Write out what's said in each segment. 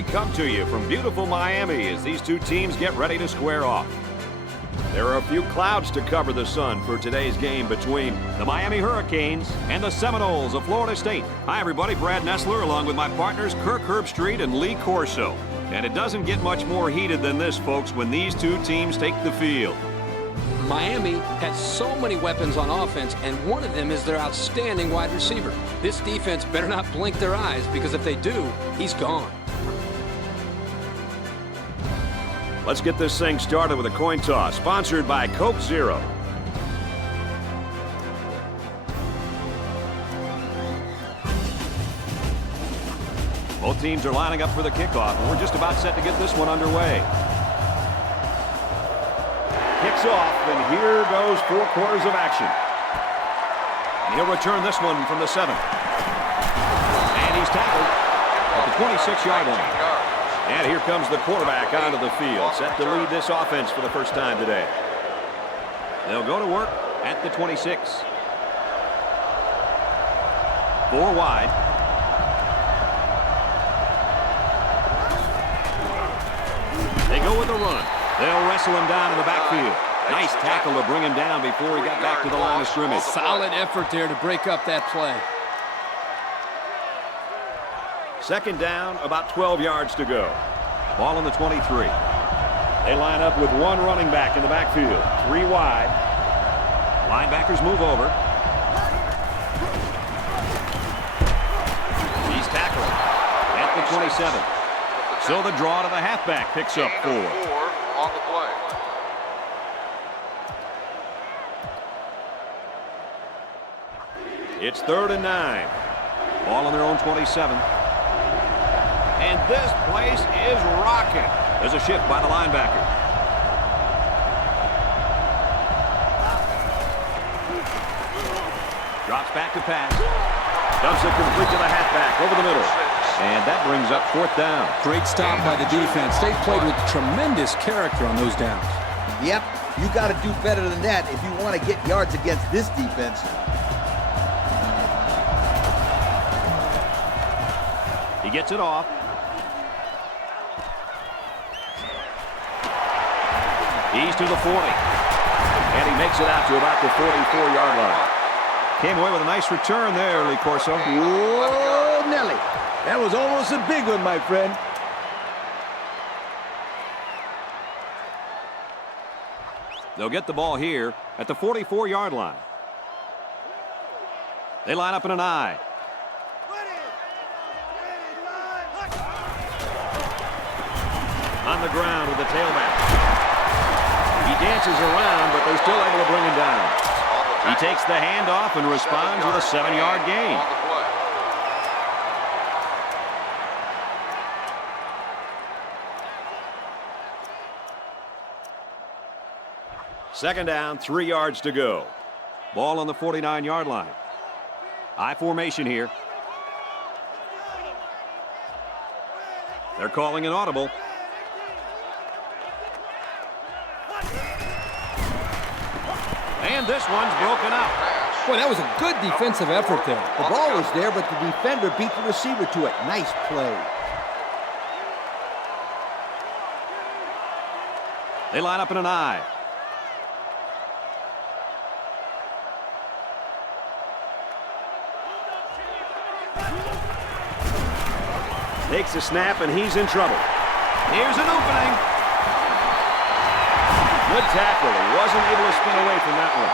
We come to you from beautiful Miami as these two teams get ready to square off. There are a few clouds to cover the sun for today's game between the Miami Hurricanes and the Seminoles of Florida State. Hi, everybody. Brad Nessler along with my partners Kirk Herbstreit and Lee Corso. And it doesn't get much more heated than this, folks, when these two teams take the field. Miami has so many weapons on offense, and one of them is their outstanding wide receiver. This defense better not blink their eyes, because if they do, he's gone. Let's get this thing started with a coin toss, sponsored by Coke Zero. Both teams are lining up for the kickoff, and we're just about set to get this one underway. Kicks off, and here goes 4 quarters of action. And he'll return this one from the 7. And he's tackled at the 26-yard line. And here comes the quarterback onto the field, set to lead this offense for the first time today. They'll go to work at the 26. 4 wide. They go with the run. They'll wrestle him down in the backfield. Nice tackle to bring him down before he got back to the line of scrimmage. Solid effort there to break up that play. Second down, about 12 yards to go. Ball on the 23. They line up with 1 running back in the backfield. 3 wide. Linebackers move over. He's tackled at the 27. So the draw to the halfback picks up 4. On the play. It's 3rd and 9. Ball on their own 27. And this place is rocking. There's a shift by the linebacker. Drops back to pass. Dumps it complete to the halfback over the middle. And that brings up 4th down. Great stop by the defense. They played with tremendous character on those downs. Yep, you got to do better than that if you want to get yards against this defense. He gets it off. He's to the 40. And he makes it out to about the 44-yard line. Came away with a nice return there, Lee Corso. Whoa, Nelly. That was almost a big one, my friend. They'll get the ball here at the 44-yard line. They line up in an I. On the ground with the tailback. He dances around, but they're still able to bring him down. He takes the handoff and responds with a 7-yard gain. Second down, 3 yards to go. Ball on the 49-yard line. I formation here. They're calling an audible. And this one's broken up. Boy, that was a good defensive effort there. The ball was there, but the defender beat the receiver to it. Nice play. They line up in an I. Takes a snap, and he's in trouble. Here's an opening. Good tackle. He wasn't able to spin away from that one.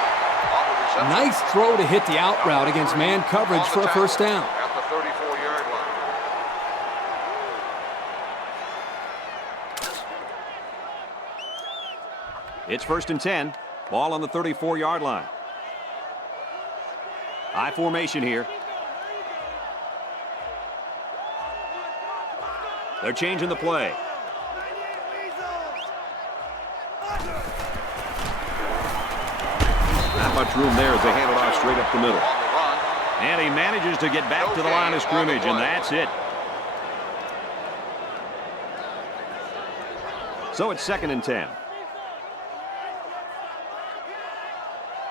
Nice throw to hit the out route against man coverage for a first down. At the 34-yard line. It's 1st and 10. Ball on the 34-yard line. I formation here. They're changing the play. Not much room there as they hand it off straight up the middle. And he manages to get back to the line of scrimmage, and that's it. So it's 2nd and 10.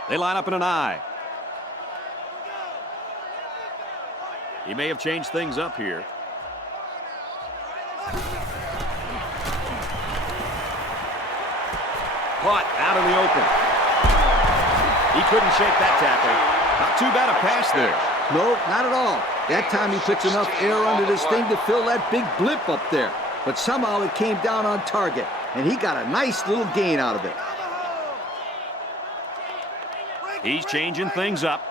They line up in an I. He may have changed things up here. Caught out in the open. He couldn't shake that tackle. Not too bad a pass there. No, not at all. That time he puts enough air under this thing to fill that big blip up there. But somehow it came down on target, and he got a nice little gain out of it. He's changing things up.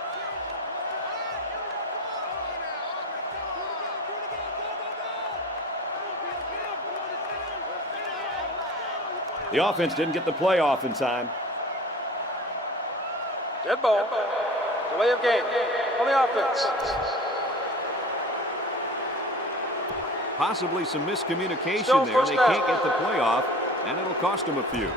The offense didn't get the play off in time. Dead ball. Delay of game on the offense. Possibly some miscommunication Still there. first They down. can't get the play off, and it'll cost them a few.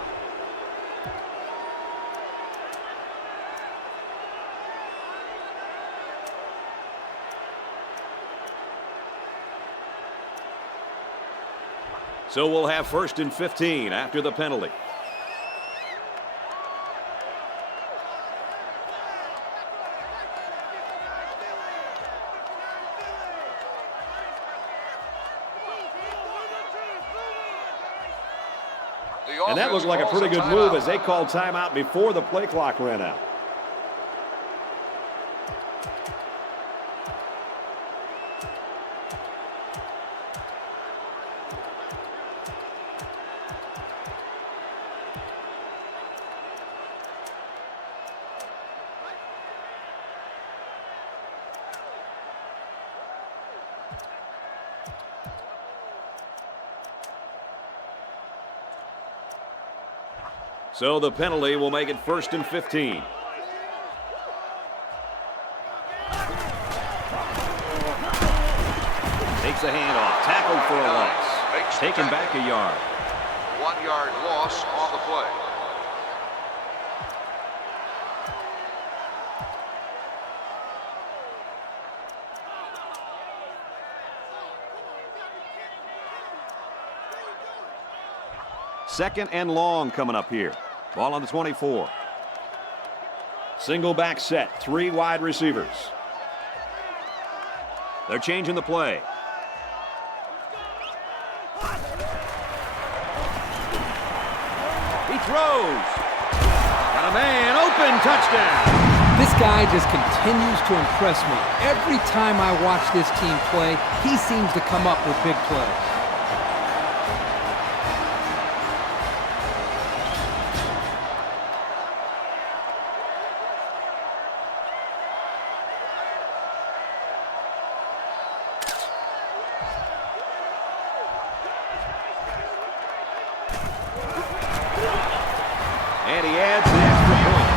So we'll have 1st and 15 after the penalty. And that looked like a pretty good move as they called timeout before the play clock ran out. So the penalty will make it 1st and 15. Takes a handoff. Tackled for a loss. Taken back a yard. 1 yard loss on the play. Second and long coming up here. Ball on the 24. Single back set. 3 wide receivers. They're changing the play. He throws. Got a man open. Touchdown. This guy just continues to impress me. Every time I watch this team play, he seems to come up with big plays. And he adds the extra point.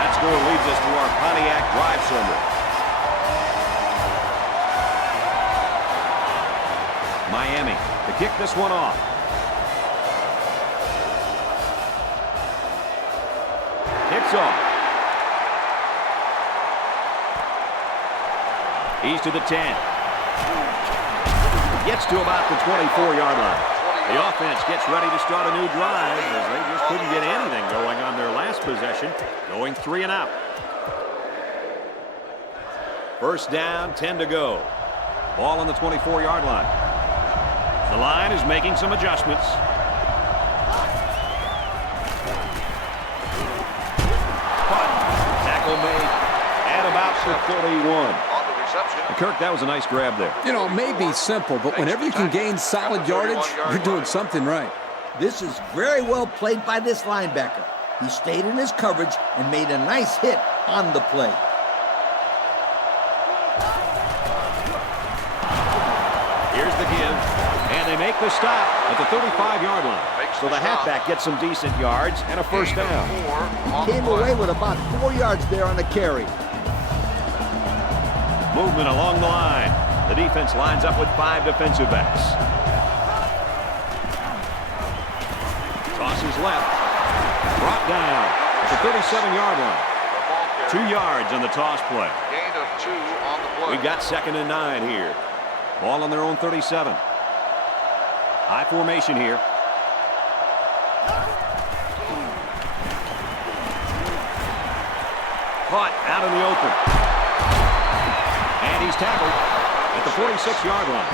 That score leads us to our Pontiac drive summary. Miami to kick this one off. Kicks off. He's to the 10. Gets to about the 24-yard line. The offense gets ready to start a new drive as they just couldn't get anything going on their last possession, going 3 and out. First down, 10 to go. Ball on the 24-yard line. The line is making some adjustments. Tackle made at about the 41. Kirk, that was a nice grab there. You know, it may be simple, but whenever you can gain solid yardage, you're doing something right. This is very well played by this linebacker. He stayed in his coverage and made a nice hit on the play. Here's the give, and they make the stop at the 35-yard line. So the halfback gets some decent yards and a first down. He came away with about 4 yards there on the carry. Movement along the line. The defense lines up with 5 defensive backs. Tosses left. Brought down at the 37-yard line. 2 yards on the toss play. Gain of 2 on the play. We got 2nd and 9 here. Ball on their own 37. High formation here. Caught out in the open. And he's tackled at the 46-yard line.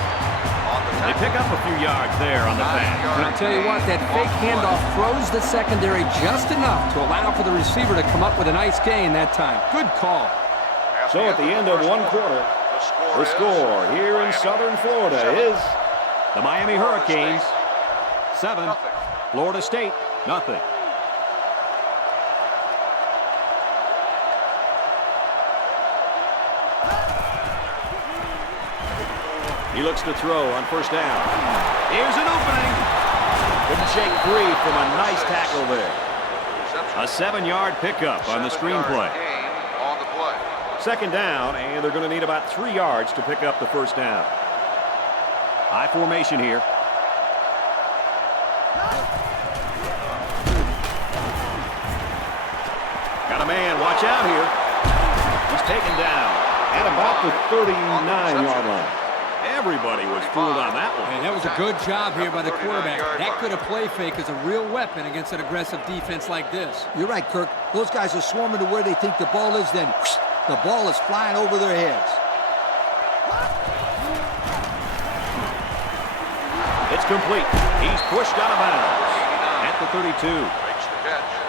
They pick up a few yards there on the pass. And I'll tell you what, that fake handoff throws the secondary just enough to allow for the receiver to come up with a nice gain that time. Good call. So at the end of one quarter, the score here in Southern Florida is the Miami Hurricanes 7, Florida State nothing. He looks to throw on first down. Here's an opening. Couldn't shake free from a nice tackle there. A 7-yard pickup on the screen play. Second down, and they're going to need about 3 yards to pick up the first down. High formation here. Got a man, watch out here. He's taken down at about the 39-yard line. Everybody was fooled on that one. And that was a good job here by the quarterback. That could have play fake as a real weapon against an aggressive defense like this. You're right, Kirk. Those guys are swarming to where they think the ball is, then whoosh, the ball is flying over their heads. It's complete. He's pushed out of bounds at the 32.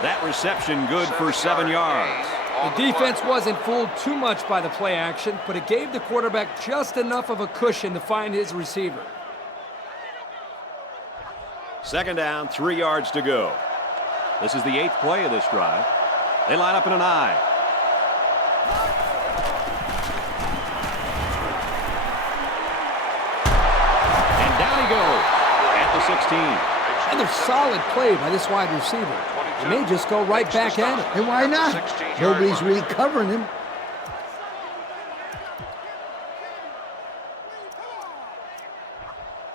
That reception good for 7 yards. The defense wasn't fooled too much by the play action, but it gave the quarterback just enough of a cushion to find his receiver. Second down, 3 yards to go. This is the 8th play of this drive. They line up in an I. And down he goes at the 16. Another solid play by this wide receiver. He may just go right back at it. And why not? Nobody's really covering him.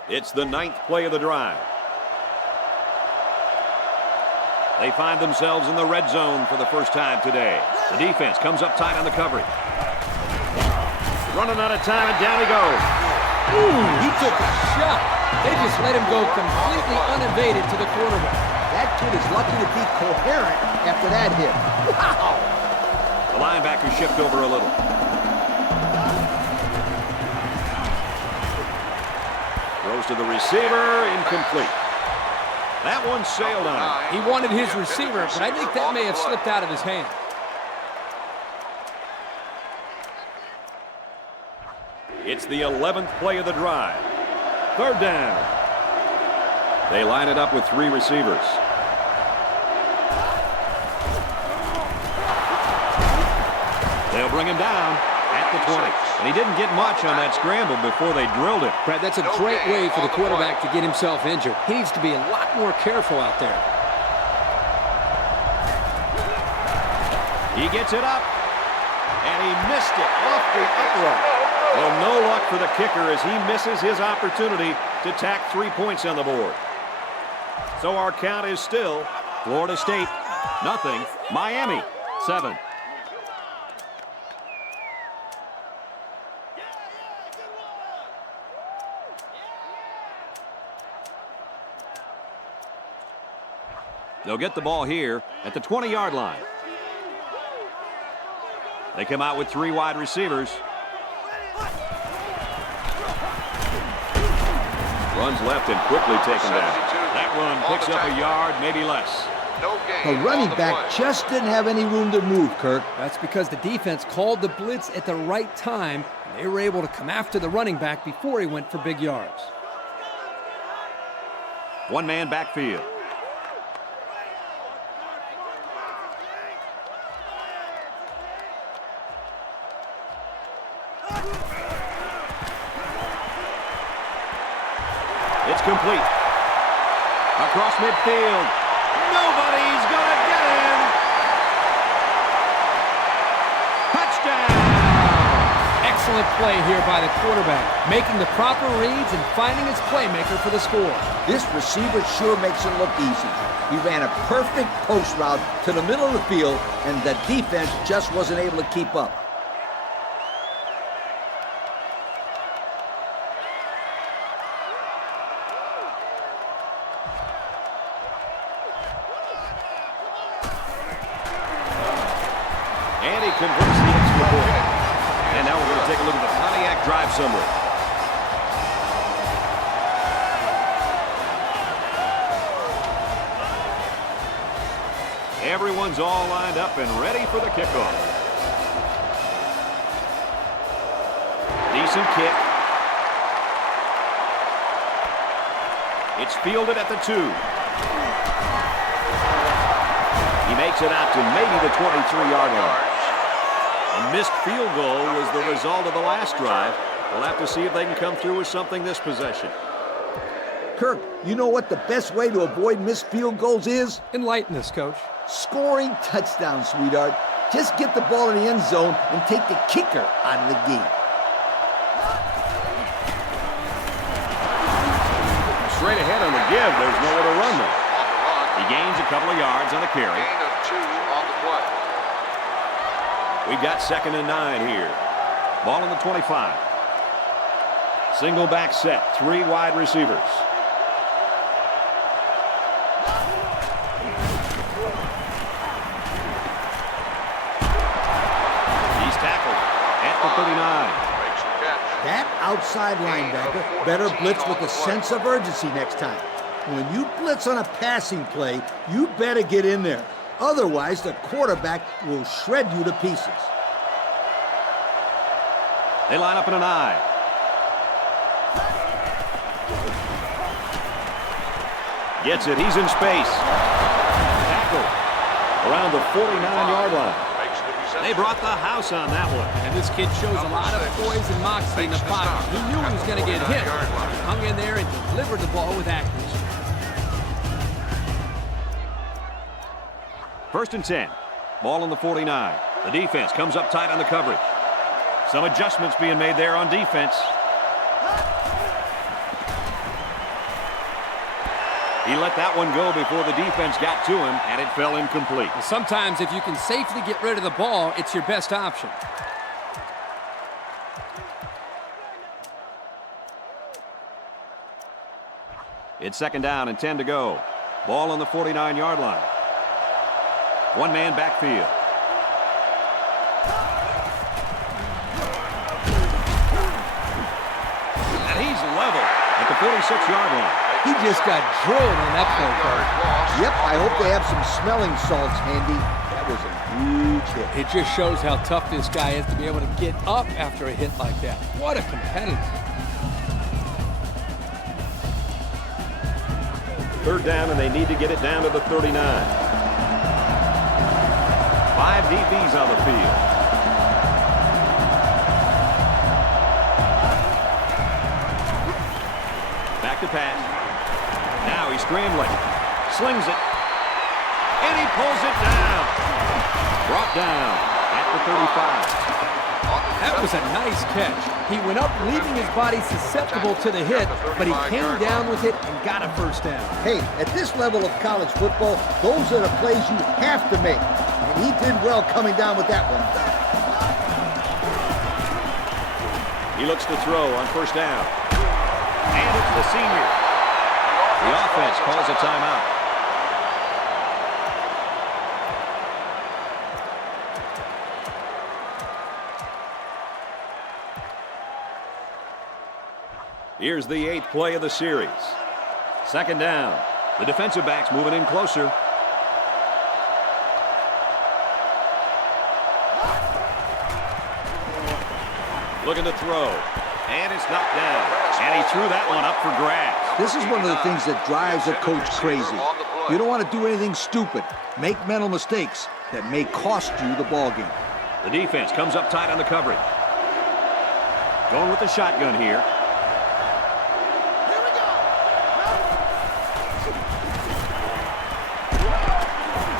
It's the 9th play of the drive. They find themselves in the red zone for the first time today. The defense comes up tight on the coverage. Running out of time, and down he goes. Ooh, he took a shot. They just let him go completely uninvaded to the quarterback. That kid is lucky to be coherent after that hit. Wow! The linebackers shift over a little. Throws to the receiver, incomplete. That one sailed on him. He wanted his receiver, but I think that may have slipped out of his hand. It's the 11th play of the drive. Third down. They line it up with 3 receivers. They'll bring him down at the 20. And he didn't get much on that scramble before they drilled him. Brad, that's a great way for the quarterback to get himself injured. He needs to be a lot more careful out there. He gets it up, and he missed it off the upright. Well, no luck for the kicker as he misses his opportunity to tack 3 points on the board. So our count is still Florida State nothing, Miami 7. They'll get the ball here at the 20-yard line. They come out with 3 wide receivers. Runs left and quickly taken down. That run picks up a yard, maybe less. The running back just didn't have any room to move, Kirk. That's because the defense called the blitz at the right time, and they were able to come after the running back before he went for big yards. One-man backfield. It's complete. Across midfield. Nobody's going to get him. Touchdown! Excellent play here by the quarterback, making the proper reads and finding his playmaker for the score. This receiver sure makes it look easy. He ran a perfect post route to the middle of the field, and the defense just wasn't able to keep up. And he converts the extra point. And now we're going to take a look at the Pontiac drive summary. Everyone's all lined up and ready for the kickoff. Decent kick. It's fielded at the 2. He makes it out to maybe the 23-yard line. A missed field goal was the result of the last drive. We'll have to see if they can come through with something this possession. Kirk, you know what the best way to avoid missed field goals is? Enlighten us, Coach. Scoring touchdowns, sweetheart. Just get the ball in the end zone and take the kicker out of the game. Straight ahead on the give. There's nowhere to run there. He gains a couple of yards on the carry. Gain of 2 on the play. We've got 2nd and 9 here. Ball on the 25. Single back set. 3 wide receivers. He's tackled at the 39. Makes the catch. That outside linebacker better blitz with a sense of urgency next time. When you blitz on a passing play, you better get in there. Otherwise, the quarterback will shred you to pieces. They line up in an I. Gets it. He's in space. Tackle around the 49-yard line. Makes the reception. They brought the house on that one. And this kid shows a lot of poise and moxie in the pocket. He knew he was going to get hit. He hung in there and delivered the ball with accuracy. 1st and 10. Ball on the 49. The defense comes up tight on the coverage. Some adjustments being made there on defense. He let that one go before the defense got to him, and it fell incomplete. Sometimes if you can safely get rid of the ball, it's your best option. It's 2nd down and 10 to go. Ball on the 49-yard line. One-man backfield. And he's level at the 46-yard line. He just got drilled on that play, Coach. Yep, I hope they have some smelling salts handy. That was a huge hit. It just shows how tough this guy is to be able to get up after a hit like that. What a competitor. 3rd down, and they need to get it down to the 39. 5 DBs on the field. Back to pass. Now he's scrambling. Slings it. And he pulls it down. Brought down at the 35. That was a nice catch. He went up, leaving his body susceptible to the hit, but he came down with it and got a 1st down. Hey, at this level of college football, those are the plays you have to make. And he did well coming down with that one. He looks to throw on 1st down. And it's the senior. The offense calls a timeout. Here's the 8th play of the series. 2nd down. The defensive backs moving in closer. Looking to throw. And it's knocked down. And he threw that one up for grabs. This is one of the things that drives a coach crazy. You don't want to do anything stupid. Make mental mistakes that may cost you the ball game. The defense comes up tight on the coverage. Going with the shotgun here.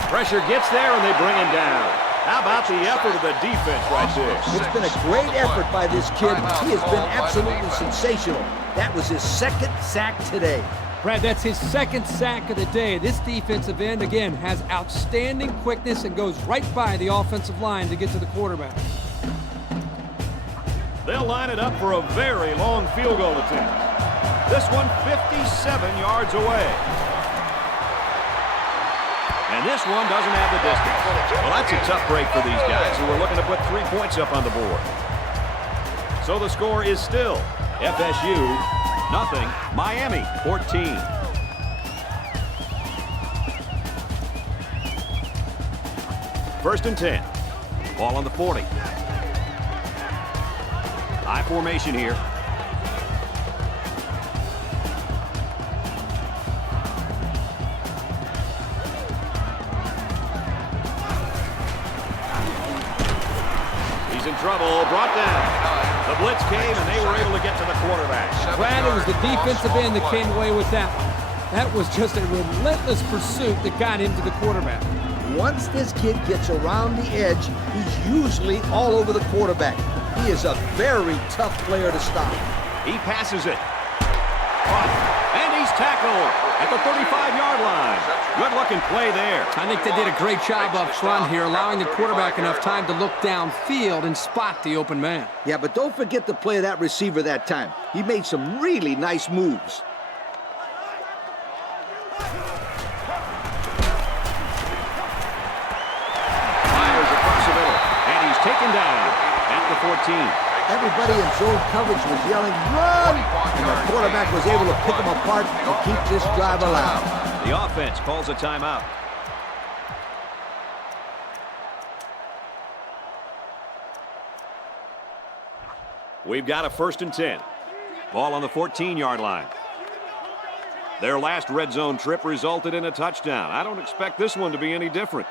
Pressure gets there, and they bring him down. How about the effort of the defense right there? It's been a great effort by this kid. He has been absolutely sensational. That was his 2nd sack today. Brad, that's his 2nd sack of the day. This defensive end, again, has outstanding quickness and goes right by the offensive line to get to the quarterback. They'll line it up for a very long field goal attempt. This one 57 yards away. And this one doesn't have the distance. Well, that's a tough break for these guys who are looking to put 3 points up on the board. So the score is still FSU 0, Miami 14. First and 10. Ball on the 40. High formation here. He's in trouble. Brought down. The blitz came, and they were able to get to the quarterback. Brad, it was the defensive end that came away with that one. That was just a relentless pursuit that got him to the quarterback. Once this kid gets around the edge, he's usually all over the quarterback. He is a very tough player to stop. He passes it. And he's tackled at the 35-yard line. Good-looking play there. I think they did a great job up front here, allowing the quarterback enough time to look downfield and spot the open man. Yeah, but don't forget to play that receiver that time. He made some really nice moves. Fires across the middle, and he's taken down at the 14. Everybody in zone coverage was yelling, run! And the quarterback was able to pick them apart and keep this drive alive. The offense calls a timeout. We've got a first and 10. Ball on the 14-yard line. Their last red zone trip resulted in a touchdown. I don't expect this one to be any different.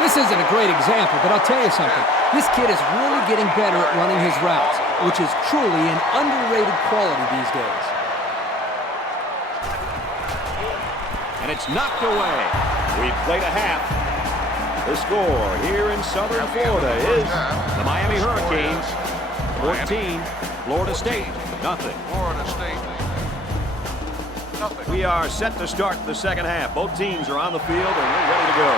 This isn't a great example, but I'll tell you something. This kid is really getting better at running his routes, which is truly an underrated quality these days. And it's knocked away. We've played a half. The score here in Southern Florida is the Miami Hurricanes 14, Florida State nothing. Florida State nothing. We are set to start the second half. Both teams are on the field and we're ready to go.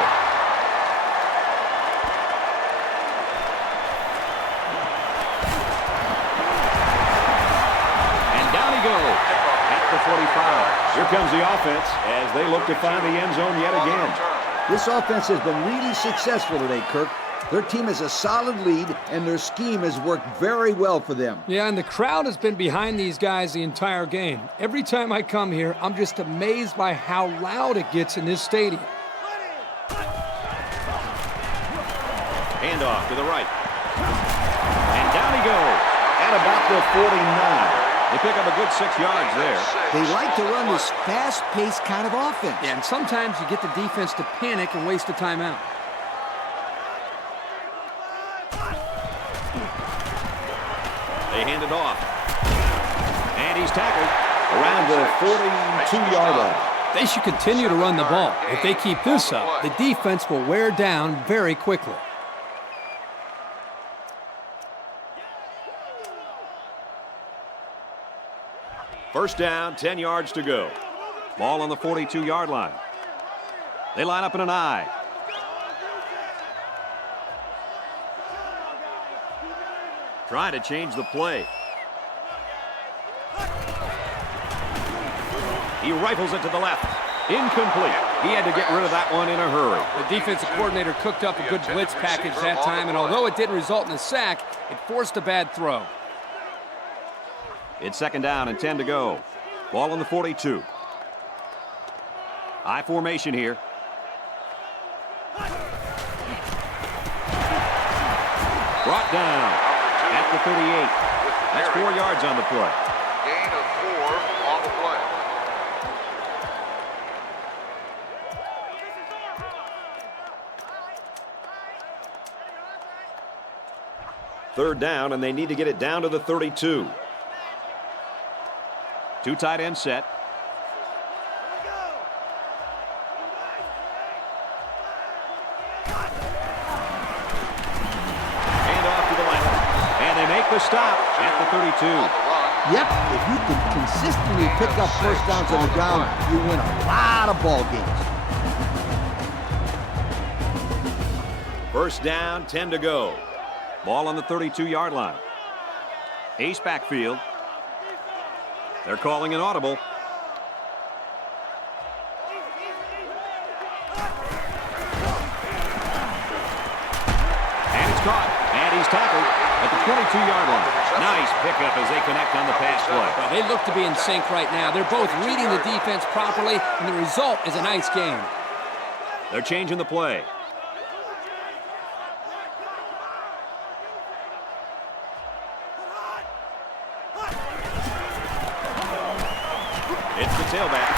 And down he goes at the 45. Here comes the offense as they look to find the end zone yet again. This offense has been really successful today, Kirk. Their team has a solid lead, and their scheme has worked very well for them. Yeah, and the crowd has been behind these guys the entire game. Every time I come here, I'm just amazed by how loud it gets in this stadium. Handoff to the right. And down he goes at about the 49. They pick up a good 6 yards there. They like to run this fast-paced kind of offense. Yeah, and sometimes you get the defense to panic and waste a timeout. They hand it off. And he's tackled around the 42-yard line. They should continue to run the ball. If they keep this up, the defense will wear down very quickly. First down, 10 yards to go. Ball on the 42-yard line. They line up in an I. Trying to change the play. He rifles it to the left. Incomplete. He had to get rid of that one in a hurry. The defensive coordinator cooked up a good blitz package that time, and although it didn't result in a sack, it forced a bad throw. It's second down and 10 to go. Ball on the 42. I formation here. Brought down at the 38. That's 4 yards on the play. Gain of 4 on the play. Third down, and they need to get it down to the 32. Two tight end set. Hand off to the left. And they make the stop at the 32. Yep, if you can consistently pick up first downs on the ground, you win a lot of ball games. First down, 10 to go. Ball on the 32-yard line. Ace backfield. They're calling an audible. And it's caught. And he's tackled at the 22-yard line. Nice pickup as they connect on the pass play. Well, they look to be in sync right now. They're both reading the defense properly, and the result is a nice game. They're changing the play. It's the tailback.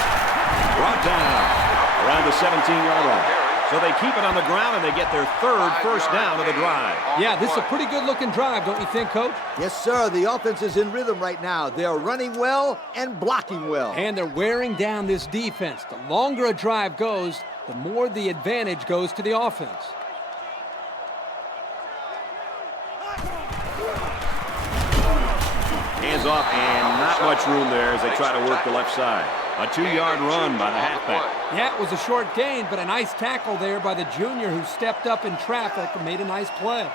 Brought down around the 17-yard line. So they keep it on the ground, and they get their third first down of the drive. Yeah, this is a pretty good-looking drive, don't you think, Coach? Yes, sir. The offense is in rhythm right now. They are running well and blocking well. And they're wearing down this defense. The longer a drive goes, the more the advantage goes to the offense. Hands off, and not much room there as they try to work the left side. A 2-yard run by the halfback. Yeah, it was a short gain, but a nice tackle there by the junior who stepped up in traffic and made a nice play.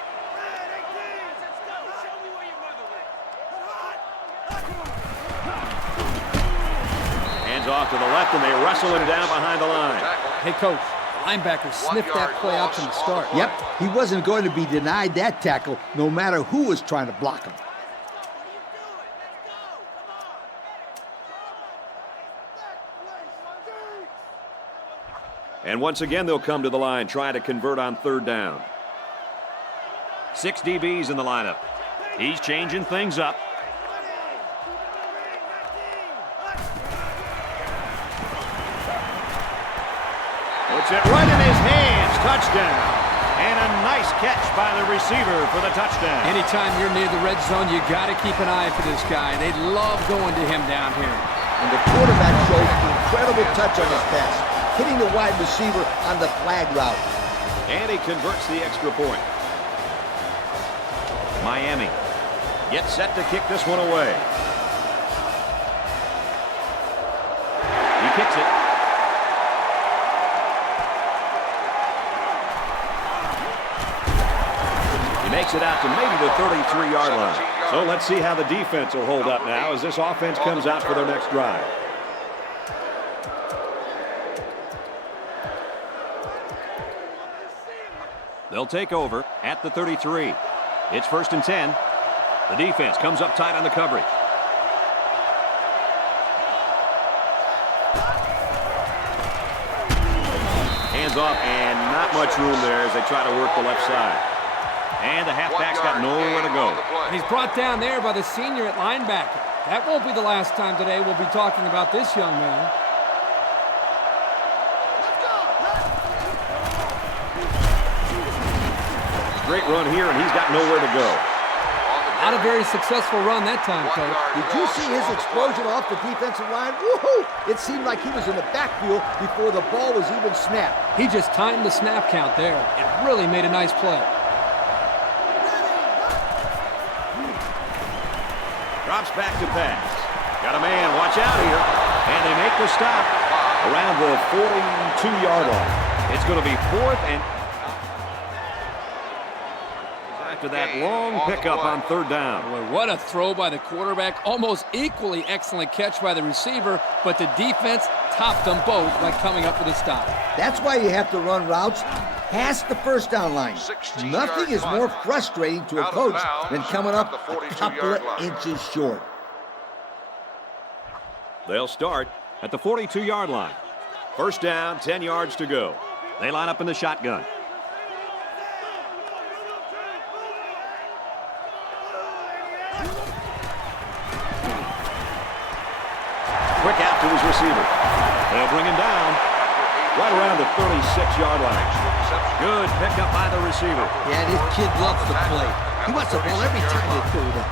Hands off to the left, and they wrestle him down behind the line. Hey, Coach, the linebacker sniffed that play out from the start. Yep, he wasn't going to be denied that tackle no matter who was trying to block him. And once again, they'll come to the line, trying to convert on third down. 6 DBs in the lineup. He's changing things up. Puts it right in his hands. Touchdown. And a nice catch by the receiver for the touchdown. Anytime you're near the red zone, you got to keep an eye for this guy. They love going to him down here. And the quarterback shows incredible touch on his pass, hitting the wide receiver on the flag route. And he converts the extra point. Miami gets set to kick this one away. He kicks it. He makes it out to maybe the 33-yard line. So let's see how the defense will hold up now as this offense comes out for their next drive. They'll take over at the 33. It's 1st and 10. The defense comes up tight on the coverage. Hands off, and not much room there as they try to work the left side. And the halfback's got nowhere to go. He's brought down there by the senior at linebacker. That won't be the last time today we'll be talking about this young man. Great run here, and he's got nowhere to go. Not a very successful run that time, Coach. Did you see his explosion off the defensive line? Woohoo! It seemed like he was in the backfield before the ball was even snapped. He just timed the snap count there. It really made a nice play. Drops back to pass. Got a man, watch out here. And they make the stop around the 42-yard line. It's going to be 4th and... After that long pickup on third down. Boy, what a throw by the quarterback. Almost equally excellent catch by the receiver, but the defense topped them both by coming up with a stop. That's why you have to run routes past the first down line. Nothing is more frustrating to a coach than coming up a couple of inches short. They'll start at the 42-yard line. 1st down, 10 yards to go. They line up in the shotgun. Quick out to his receiver. They'll bring him down right around the 36-yard line. Good pickup by the receiver. Yeah, this kid loves to play. He wants the ball every time they throw it up.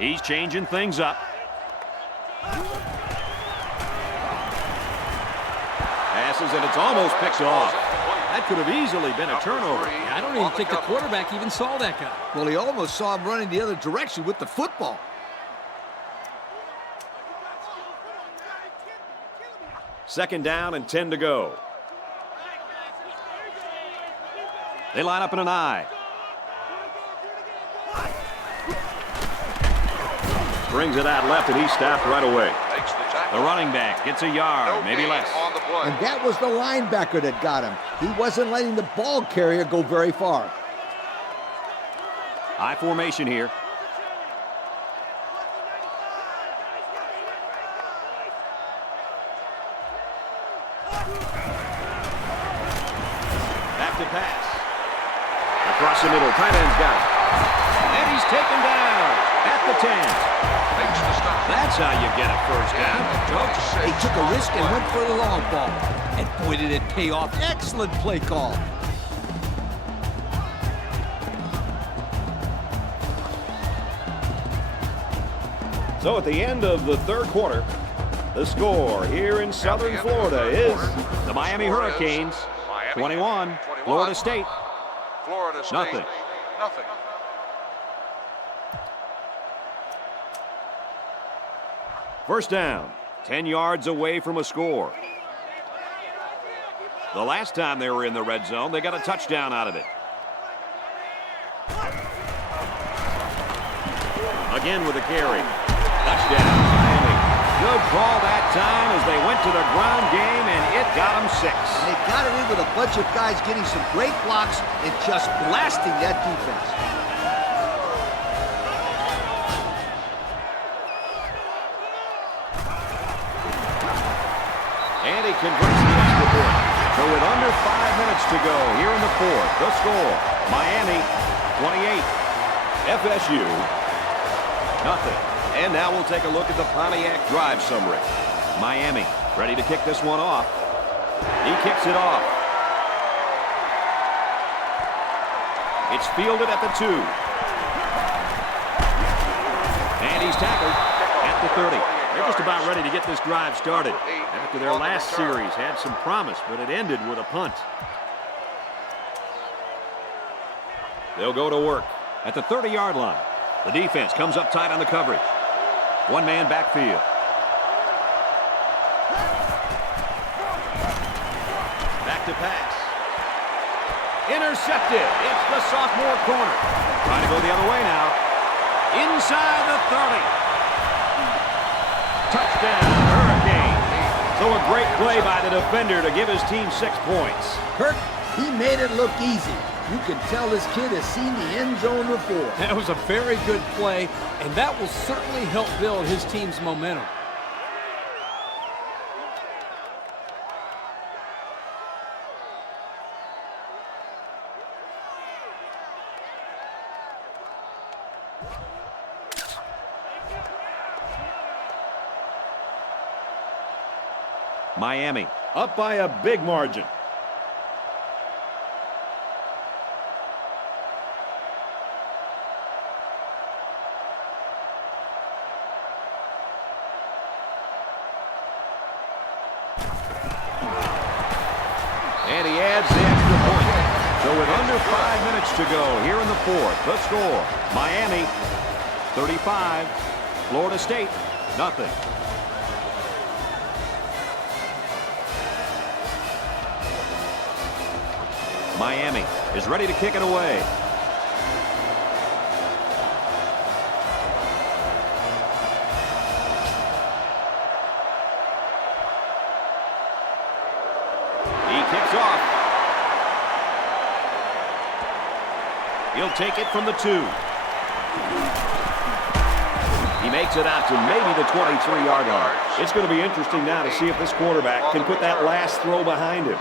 He's changing things up. Passes, and it's almost picked off. That could have easily been a turnover. I don't even think the quarterback even saw that guy. Well, he almost saw him running the other direction with the football. Second down and 10 to go. They line up in an I. Brings it out left, and he's stopped right away. The running back gets a yard, maybe less. play. And that was the linebacker that got him. He wasn't letting the ball carrier go very far. High formation here. Back to pass. Across the middle, tight end's got it. And he's taken down at the 10. Makes the stop. That's how you get a first down, Coach. They took a risk and went for the long ball. And boy, did it pay off. Excellent play call. So at the end of the third quarter, the score here in Southern Florida is the Miami Hurricanes 21, Florida State nothing. First down, 10 yards away from a score. The last time they were in the red zone, they got a touchdown out of it. Again with a carry. Touchdown, Miami. Good call that time as they went to the ground game, and it got them 6. They got it in with a bunch of guys getting some great blocks and just blasting that defense. And he converts the extra point. So with under 5 minutes to go here in the fourth, the score, Miami 28, FSU nothing. And now we'll take a look at the Pontiac drive summary. Miami ready to kick this one off. He kicks it off. It's fielded at the 2. And he's tackled at the 30. They're just about ready to get this drive started. After their last series had some promise, but it ended with a punt. They'll go to work at the 30-yard line. The defense comes up tight on the coverage. One-man backfield. Back to pass. Intercepted. It's the sophomore corner. Trying to go the other way now. Inside the 30. Touchdown, Hurricane. So a great play by the defender to give his team 6 points. Kirk, he made it look easy. You can tell this kid has seen the end zone before. That was a very good play, and that will certainly help build his team's momentum. Miami up by a big margin. And he adds the extra point. So with under 5 minutes to go here in the fourth, the score, Miami 35, Florida State nothing. Miami is ready to kick it away. He kicks off. He'll take it from the 2. He makes it out to maybe the 23-yard line. It's going to be interesting now to see if this quarterback can put that last throw behind him.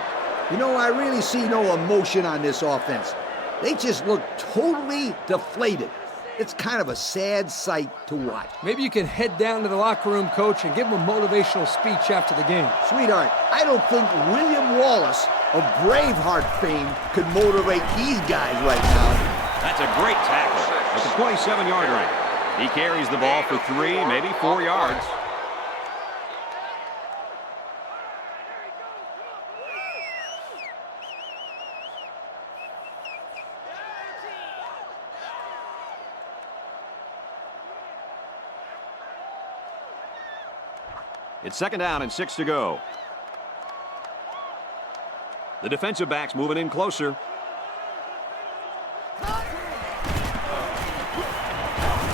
You know, I really see no emotion on this offense. They just look totally deflated. It's kind of a sad sight to watch. Maybe you can head down to the locker room, coach, and give him a motivational speech after the game. Sweetheart, I don't think William Wallace of Braveheart fame could motivate these guys right now. That's a great tackle at the 27-yard line. He carries the ball for 3, maybe 4 yards. It's second down and 6 to go. The defensive back's moving in closer.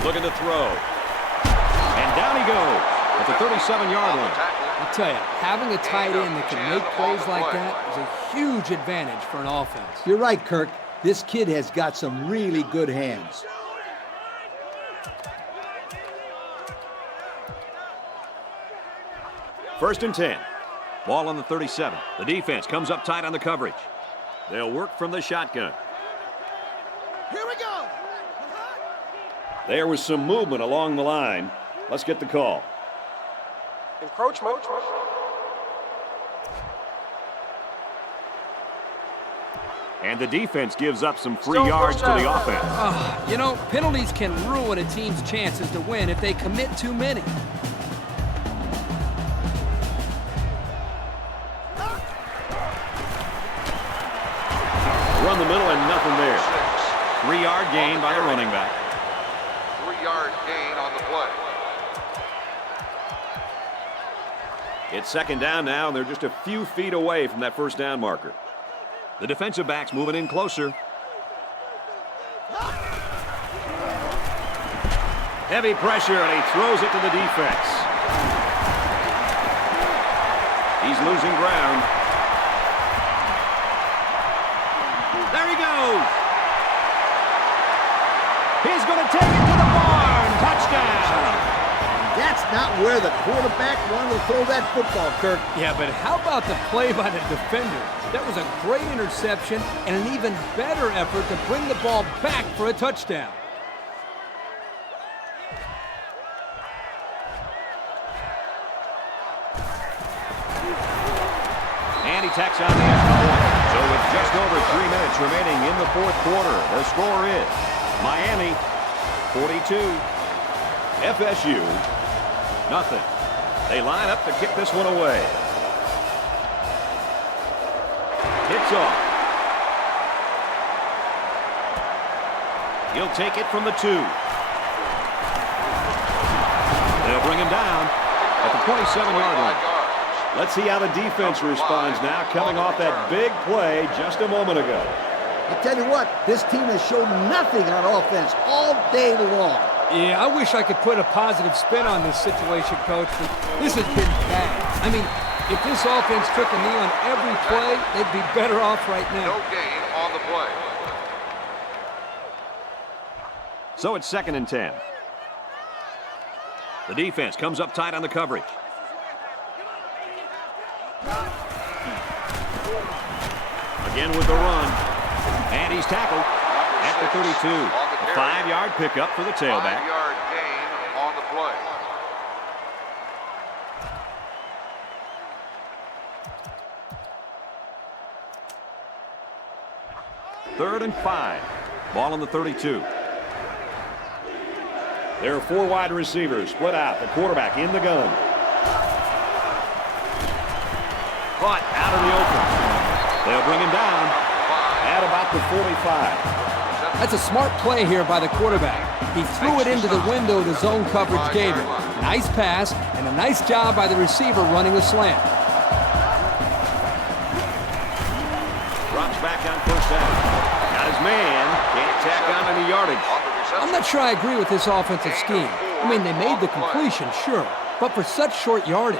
Looking to throw. And down he goes at the 37-yard line. I'll tell you, having a tight end that can make plays like that is a huge advantage for an offense. You're right, Kirk. This kid has got some really good hands. First and 10. Ball on the 37. The defense comes up tight on the coverage. They'll work from the shotgun. Here we go. There was some movement along the line. Let's get the call. Encroachment. And the defense gives up some free yards to the offense. You know, penalties can ruin a team's chances to win if they commit too many. Run the middle and nothing there. 3-yard gain by the running back. 3-yard gain on the play. It's second down now, and they're just a few feet away from that first down marker. The defensive back's moving in closer. Heavy pressure, and he throws it to the defense. He's losing ground. There he goes. He's going to take it to the barn. Touchdown. That's not where the quarterback wanted to throw that football, Kirk. Yeah, but how about the play by the defender? That was a great interception and an even better effort to bring the ball back for a touchdown. And he tacks on the extra point. So with just over 3 minutes remaining in the fourth quarter, the score is Miami 42, FSU nothing. They line up to kick this one away. It's off. He'll take it from the 2. They'll bring him down at the 27-yard line. Let's see how the defense responds now, coming off that big play just a moment ago. I'll tell you what, this team has shown nothing on offense all day long. Yeah, I wish I could put a positive spin on this situation, Coach, but this has been bad. I mean, if this offense took a knee on every play, they'd be better off right now. No gain on the play. So it's second and 10. The defense comes up tight on the coverage. Again with the run. And he's tackled at the 32. A 5-yard pickup for the tailback. 5-yard gain on the play. Third and 5. Ball on the 32. There are 4 wide receivers split out. The quarterback in the gun. Caught out of the open. They'll bring him down at about the 45. That's a smart play here by the quarterback. He threw it into the window the zone coverage gave him. Nice pass and a nice job by the receiver running the slant. Drops back on first down. Got his man. Can't tack on any yardage. I'm not sure I agree with this offensive scheme. I mean, they made the completion, sure, but for such short yardage.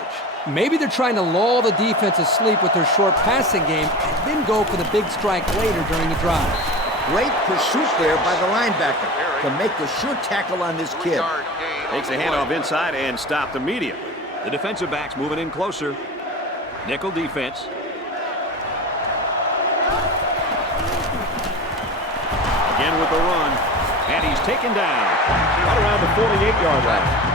Maybe they're trying to lull the defense asleep with their short passing game and then go for the big strike later during the drive. Great pursuit there by the linebacker to make the sure tackle on this kid. Takes the handoff inside and stopped immediately. The defensive back's moving in closer. Nickel defense. Again with the run. And he's taken down right around the 48-yard line.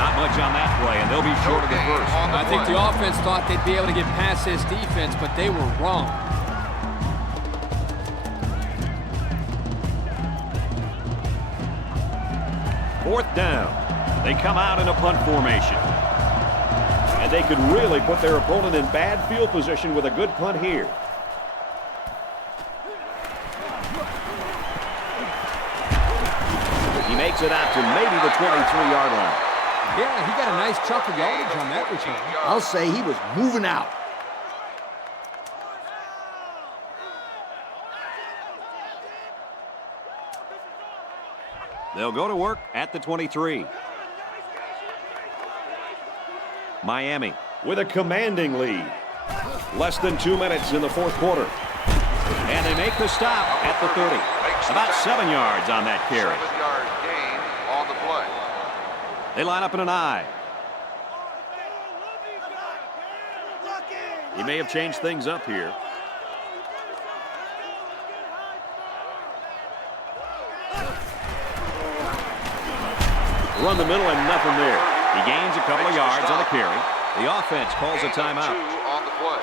Not much on that play, and they'll be short of the first. I think the offense thought they'd be able to get past this defense, but they were wrong. Fourth down. They come out in a punt formation. And they could really put their opponent in bad field position with a good punt here. He makes it out to maybe the 23-yard line. Yeah, he got a nice chunk of yardage on that return. I'll say he was moving out. They'll go to work at the 23. Miami with a commanding lead. Less than 2 minutes in the fourth quarter. And they make the stop at the 30. About 7 yards on that carry. 7-yard gain on the play. They line up in an I. He may have changed things up here. Run the middle and nothing there. He gains a couple of yards on the carry. The offense calls a timeout. 2 on the play.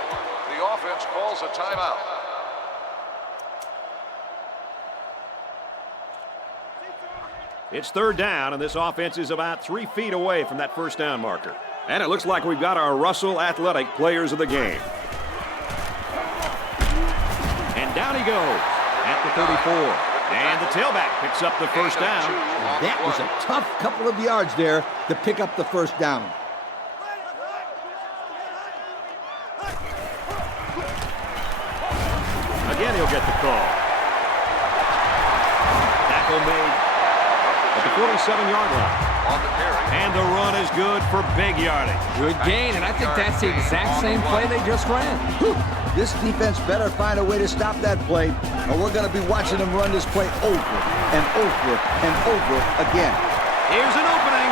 The offense calls a timeout. It's third down, and this offense is about 3 feet away from that first down marker. And it looks like we've got our Russell Athletic players of the game. And down he goes at the 34. And the tailback picks up the first down. That was a tough couple of yards there to pick up the first down. Again, he'll get the call. Tackle made at the 47-yard line. On the carry. And the run is good for big yardage. Good gain, and I think that's the exact same play they just ran. Whew. This defense better find a way to stop that play, or we're going to be watching them run this play over and over and over again. Here's an opening,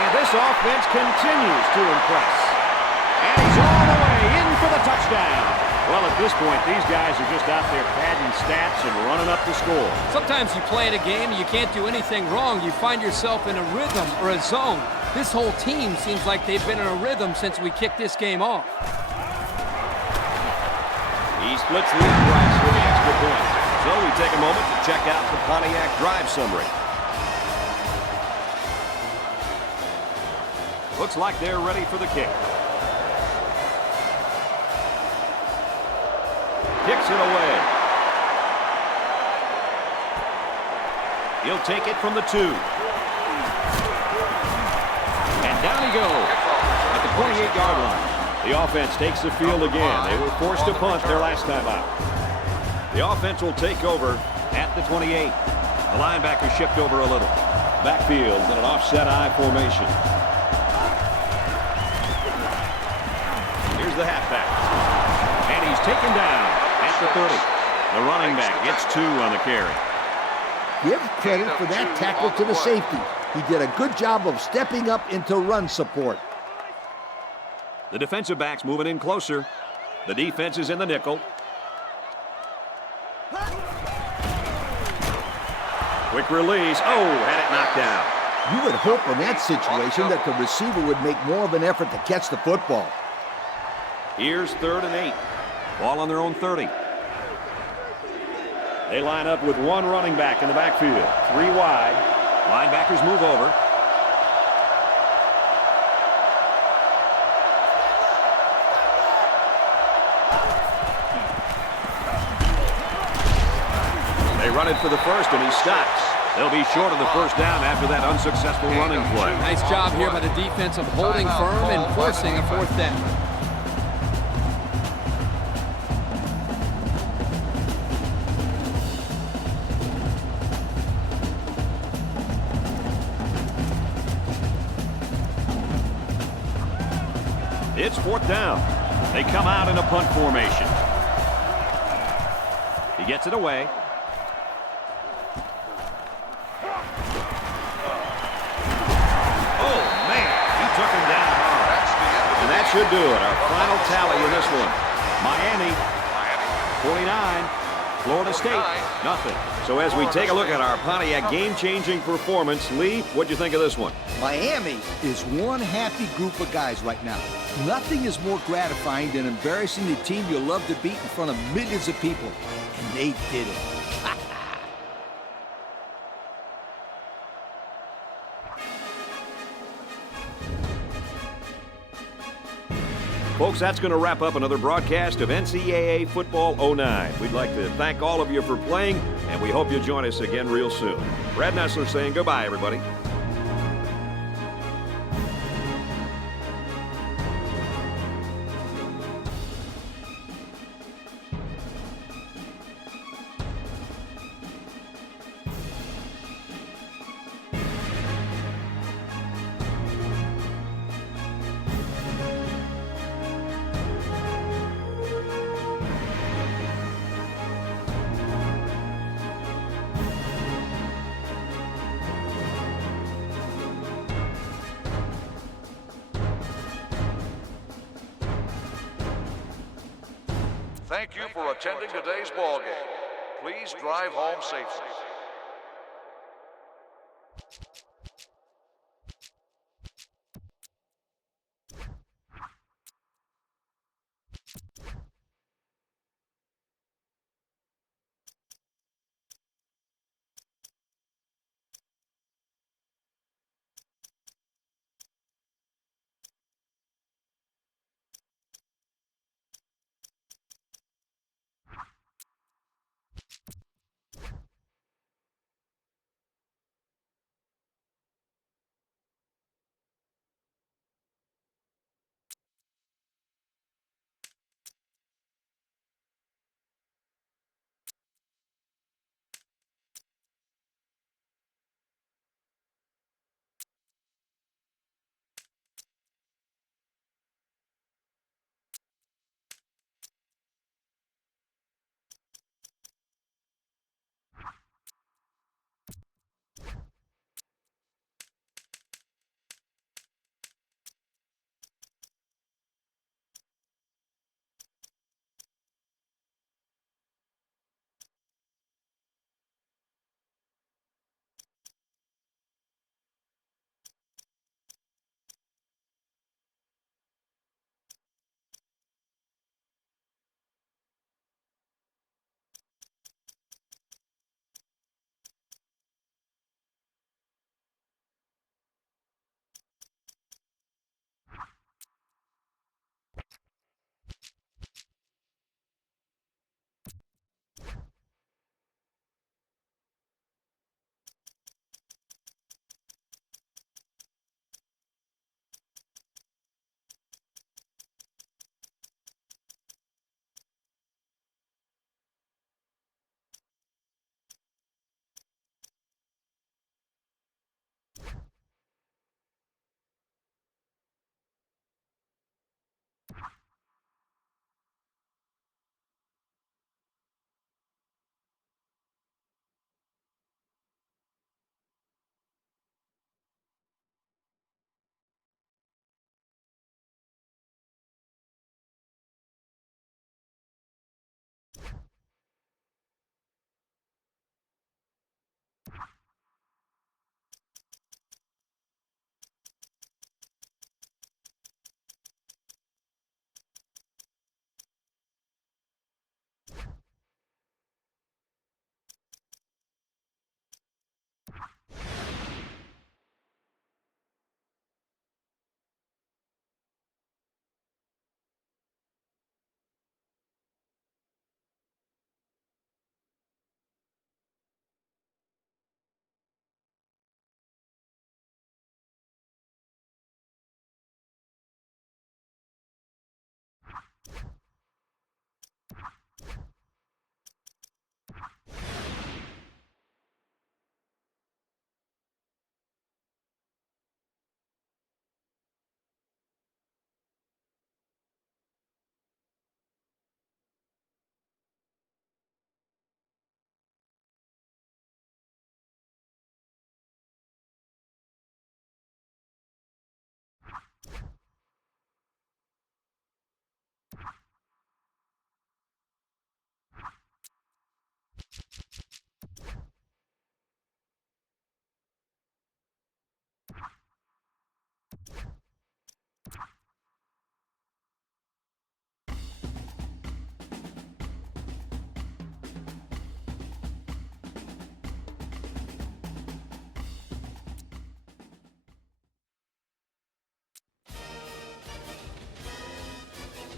and this offense continues to impress. And he's all the way in for the touchdown. Well, at this point, these guys are just out there padding stats and running up the score. Sometimes you play at a game and you can't do anything wrong. You find yourself in a rhythm or a zone. This whole team seems like they've been in a rhythm since we kicked this game off. He splits lead drives for the extra point. So we take a moment to check out the Pontiac drive summary. Looks like they're ready for the kick. Kicks it away. He'll take it from the 2. And down he goes at the 28-yard line. The offense takes the field again. They were forced to punt their last time out. The offense will take over at the 28. The linebacker shift over a little. Backfield in an offset I formation. Here's the halfback. And he's taken down at the 30. The running back gets 2 on the carry. Give credit for that tackle to the safety. He did a good job of stepping up into run support. The defensive back's moving in closer. The defense is in the nickel. Quick release. Oh, had it knocked down. You would hope in that situation that the receiver would make more of an effort to catch the football. Here's 3rd and 8. Ball on their own 30. They line up with 1 running back in the backfield. 3 wide. Linebackers move over. They run it for the first, and he stops. They'll be short of the first down after that unsuccessful running play. Nice job here by the defense of holding firm and forcing a 4th down. It's 4th down. They come out in a punt formation. He gets it away. Oh, man, he took him down hard. And that should do it. Our final tally in this one. Miami, 49. Florida State, nothing. So as we take a look at our Pontiac game-changing performance, Lee, what'd you think of this one? Miami is one happy group of guys right now. Nothing is more gratifying than embarrassing the team you love to beat in front of millions of people. And they did it. Folks, that's going to wrap up another broadcast of NCAA Football 09. We'd like to thank all of you for playing, and we hope you'll join us again real soon. Brad Nessler saying goodbye, everybody. Thank you for attending today's ball game. Please drive home safely.